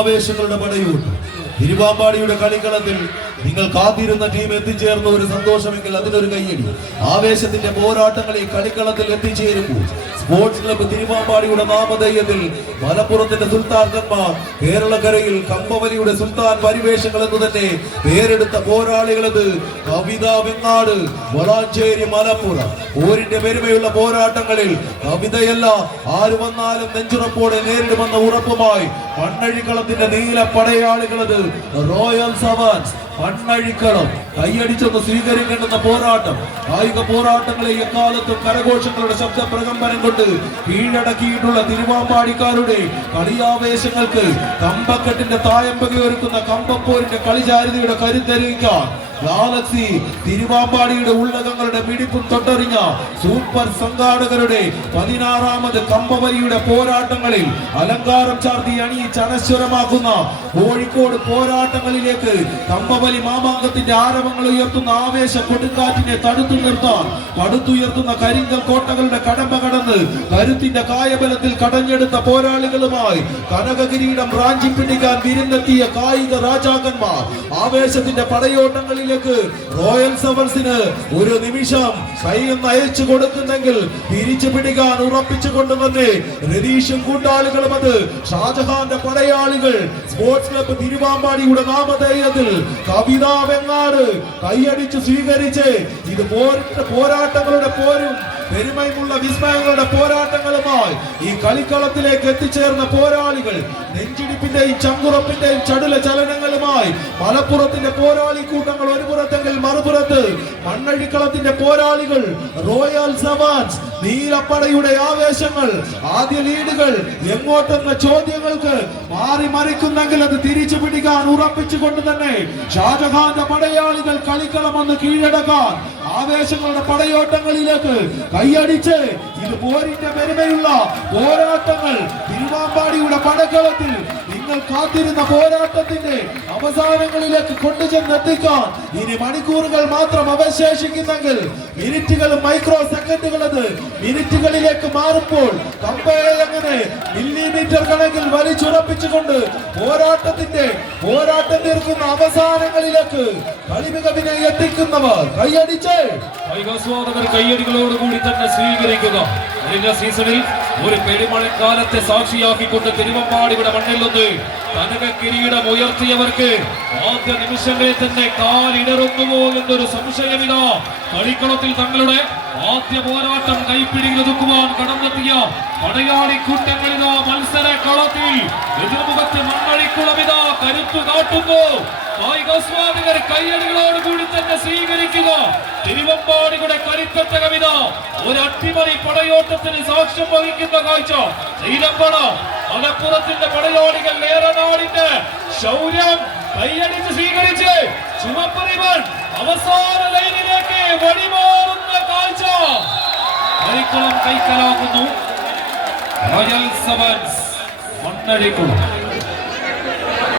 ആവേശങ്ങളുടെ പടയൂട്ട് തിരുവാമ്പാടിയുടെ കളിക്കളത്തിൽ നിങ്ങൾ കാത്തിരുന്ന ടീം എത്തിച്ചേർന്ന ഒരു സന്തോഷമെങ്കിൽ അതിനൊരു കയ്യടി. ആവേശത്തിന്റെ പോരാട്ടങ്ങളിൽ കളിക്കളത്തിൽ എത്തിച്ചേരുമ്പോൾ സ്പോർട്സ് ക്ലബ്ബ് തിരുവാമ്പാടിയുടെ നാമധേയത്തിൽ മലപ്പുറത്തിന്റെ സുൽത്താൻമാർ, കേരളക്കരയിൽ കമ്പവലിയുടെ സുൽത്താൻ പരിവേഷങ്ങൾ എന്ന് തന്നെ പേരെടുത്ത പോരാളികളത് കവിത വെങ്ങാട്, വളാഞ്ചേരി, മലപ്പുറം. പോരിന്റെ പെരുമയുള്ള പോരാട്ടങ്ങളിൽ കവിതയല്ല ആര് വന്നാലും നെഞ്ചുറപ്പോടെ നേരിടുമെന്ന ഉറപ്പുമായി മണ്ണഴിക്കളത്തിന്റെ നീല പടയാളികളത് റോയൽ സവാൻസ് മണ്ണഴിക്കളം കൈയടിച്ചൊന്ന് സ്വീകരിക്കേണ്ടുന്ന പോരാട്ടം. കായിക പോരാട്ടങ്ങളെ എക്കാലത്തും കരഘോഷങ്ങളുടെ ശബ്ദ പ്രകമ്പനം കൊണ്ട് കീഴടക്കിയിട്ടുള്ള തിരുവാമ്പാടിക്കാരുടെ കളിയാവേശങ്ങൾക്ക് കമ്പക്കെട്ടിന്റെ തായമ്പകയൊരുക്കുന്ന കമ്പപ്പോരിന്റെ കളിചാരിതയുടെ കരുത്തറിയിക്കാൻ ഗാലക്സി തിരുവാമ്പാടിയുടെ ഉള്ളകങ്ങളുടെ മിടിപ്പും തൊട്ടറിഞ്ഞ സൂപ്പർ സംഘാടകരുടെ 16ാമത് കമ്പവലിയുടെ പോരാട്ടങ്ങളിൽ അലങ്കാരം ചാർത്തി അണിയിച്ച് അനശ്വരമാക്കുന്ന കോഴിക്കോട് പോരാട്ടങ്ങളിലേക്ക് കമ്പവലി മാമാങ്കത്തിന്റെ ആരവങ്ങൾ ഉയർത്തുന്ന ആവേശ കൊടുങ്കാറ്റിനെ തടുത്തു നിർത്താൻ പടുത്തുയർത്തുന്ന കരിങ്കൽ കോട്ടകളുടെ കടമ്പ കടന്ന് കരുത്തിന്റെ കായബലത്തിൽ കടഞ്ഞെടുത്ത പോരാളികളുമായി കനകകിരീടം റാഞ്ചി പിടിക്കാൻ വിരുന്നെത്തിയ കായിക രാജാക്കന്മാർ ആവേശത്തിന്റെ പടയോട്ടങ്ങളിൽ റോയൽ സവൻസിന് ഒരു നിമിഷം കൈയൊന്ന് അയച്ചു കൊടുക്കുന്നെങ്കിൽ തിരിച്ചു പിടിക്കാൻ ഉറപ്പിച്ചുകൊണ്ട് തന്നെ രതീഷും കൂട്ടാളികളും അത് ഷാജഹാന്റെ പടയാളികൾ സ്പോർട്സ് ക്ലബ്ബ് തിരുവാമ്പാടിയുടെ നാമധേയത്തിൽ കവിത വെങ്ങാട് കൈയടിച്ച് സ്വീകരിച്ച് ഇത് പോരാട്ടങ്ങളുടെ പോരും പെരുമയുമുള്ള വിസ്മയങ്ങളുടെ പോരാട്ടങ്ങളുമായി ഈ കളിക്കളത്തിലേക്ക് എത്തിച്ചേർന്ന പോരാളികൾ നെഞ്ചിടിപ്പിന്റെയും ചങ്കുറപ്പിന്റെയും ചടുല ചലനങ്ങളുമായി മലപ്പുറത്തിന്റെ പോരാളി കൂട്ടങ്ങൾ ഒരു പുറത്തെങ്കിൽ മറുപുറത്ത് മണ്ണഴിക്കളത്തിന്റെ പോരാളികൾ റോയൽ സവാൻസ് നീലപ്പടയുടെ ആവേശങ്ങൾ ആദ്യ ലീഡുകൾ എങ്ങോട്ടെന്ന ചോദ്യങ്ങൾക്ക് മാറി മറിക്കുന്നെങ്കിൽ അത് തിരിച്ചു പിടിക്കാൻ ഉറപ്പിച്ചുകൊണ്ട് തന്നെ ഷാജഹാന്റെ പടയാളികൾ കളിക്കളം ഒന്ന് കീഴടക്കാൻ ആവേശങ്ങളുടെ പടയോട്ടങ്ങളിലേക്ക് കൈയടിച്ച് ഇത് പോരിന്റെ പെരുമയുള്ള പോരാട്ടങ്ങൾ തിരുവാമ്പാടിയുടെ പടക്കളത്തിൽ നിങ്ങൾ കാത്തിരുന്ന പോരാട്ടത്തിന്റെ അവസാനങ്ങളിലേക്ക് കൊണ്ടുചെന്നെത്തിക്കാൻ ഇനി മണിക്കൂറുകൾ മാത്രം അവശേഷിക്കുന്നെങ്കിൽ മിനിറ്റുകളും മൈക്രോ സെക്കൻഡുകളത് മിനിറ്റുകളിലേക്ക് മാറുമ്പോൾ കമ്പയെ അങ്ങനെ മില്ലിമീറ്റർ കണക്കിൽ വലിച്ചുറപ്പിച്ചുകൊണ്ട് പോരാട്ടം തീർക്കുന്ന അവസാനങ്ങളിലേക്ക് കളിമികവിനെ എത്തിക്കുന്നവർ കൈയടിച്ച് കയ്യടികളോടുകൂടി തന്നെ സ്വീകരിക്കുക. കഴിഞ്ഞ സീസണിൽ ഒരു പെരുമഴക്കാലത്തെ സാക്ഷിയാക്കിക്കൊണ്ട് തിരുവമ്പാടിയുടെ മണ്ണിൽ നിന്ന് കനക കിരീടം ഉയർത്തിയവർക്ക് ആദ്യ നിമിഷങ്ങളിൽ തന്നെ കാലിടറുന്നുവോ എന്നൊരു സംശയമില്ല. കളിക്കളത്തിൽ തങ്ങളുടെ ആദ്യ പോരാട്ടം കൈപ്പിടിയിൽ ഒതുക്കുവാൻ കടന്നെത്തിയ പടയാളി കൂട്ടങ്ങളിലോ മത്സര കളത്തിൽ എതിർമുഖത്ത് മണ്ണഴിക്കുളമിതാ കരുത്തു കാട്ടുന്നു. കായികാസ്വാദികർ കയ്യടികളോടുകൂടി തന്നെ സ്വീകരിക്കുക. തിരുവമ്പാടിയുടെ കരുത്തറ്റ കവിത ഒരു അട്ടിമറി പടയോട്ടത്തിന് സാക്ഷ്യം വഹിക്കുന്ന കാഴ്ച. നീലപ്പട മലപ്പുറത്തിന്റെ പടയാളികൾ ഏറനാടിന്റെ ശൗര്യം കൈയടിച്ച് സ്വീകരിച്ച് ചുമപ്പ് റിബൺ അവസാന ലൈനിലേക്ക് വഴിമാറുന്ന കാഴ്ച. കളിക്കളം കൈക്കലാക്കുന്നു റോയൽ സവൻസ് മണ്ണഴിക്കുളം.